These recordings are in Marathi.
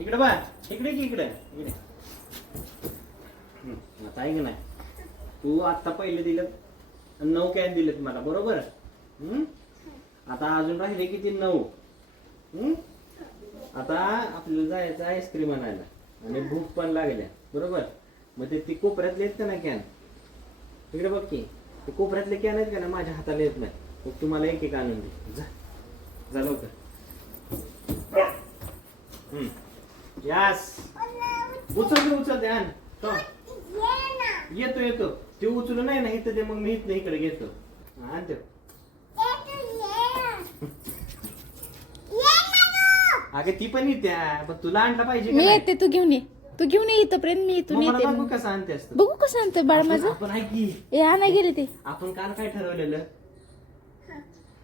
इकडे बा, इकडे की इकडे इकडे. आता ऐक नाही, तू आता पहिले दिलं 9 कॅन दिलेत मला, बरोबर. आता अजून राहिले किती? 9. आता आपल्याला जायचं आईस्क्रीम आणायला आणि भूक पण लागल्या, बरोबर. मग ते ती कोपऱ्यातले आहेत का ना कॅन, इकडे बघ की, ते कोपऱ्यातले कॅन आहेत का ना, माझ्या हाताला येत नाही. मग तुम्हाला एक एक आणून दे. जा लवकर. यास उचल दे. आण येतो येतो. ते उचलू नाही ना इथं, ते मग मी इथं इकडे घेतो. आणतो. अगं ती पण येते, पण तुला आणला पाहिजे. मी येते, तू घेऊन ये इथपर्यंत, मी इथून येते. बघू कसं आणते असतं. बघू कसं आणतोय बाळ माझं. आपण ऐकी, ए आणा गेले ते. आपण काल काय ठरवलेलं,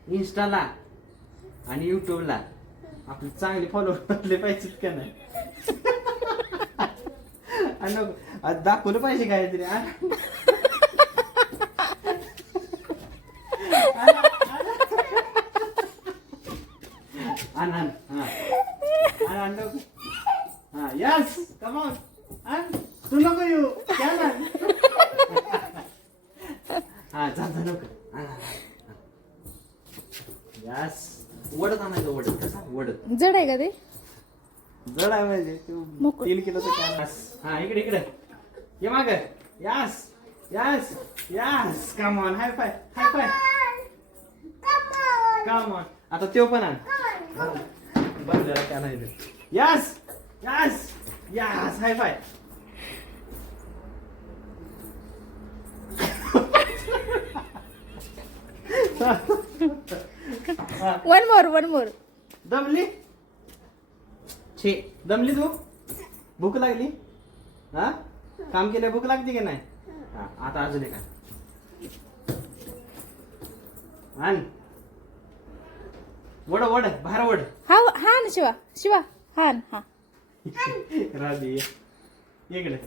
इन्स्टाला आणि युट्यूबला आपले चांगले फॉलोअर असले पाहिजेत का नाही. आणि दाखवलं पाहिजे काहीतरी. Yes come on. तू नको येऊ. हा जा नको. यस वडत आणायचं. वडत कसा वडत जड आहे का ते? जड आहे म्हणजे 3 किलोचं कॅन. हा इकडे इकडे ये माग. Yes yes yes come on. High five high five. Come on. आता तो पण आण. बघ जरा कॅन आहे. Yes yes yes high five. One more. दमली छे. दमली तू? भूक लागली? हा काम केलं भूक लागते की नाही? हा आता अजून एक आण. वड वड बाहेर वड. हा हा ना शिवा हा. राधी इकडे.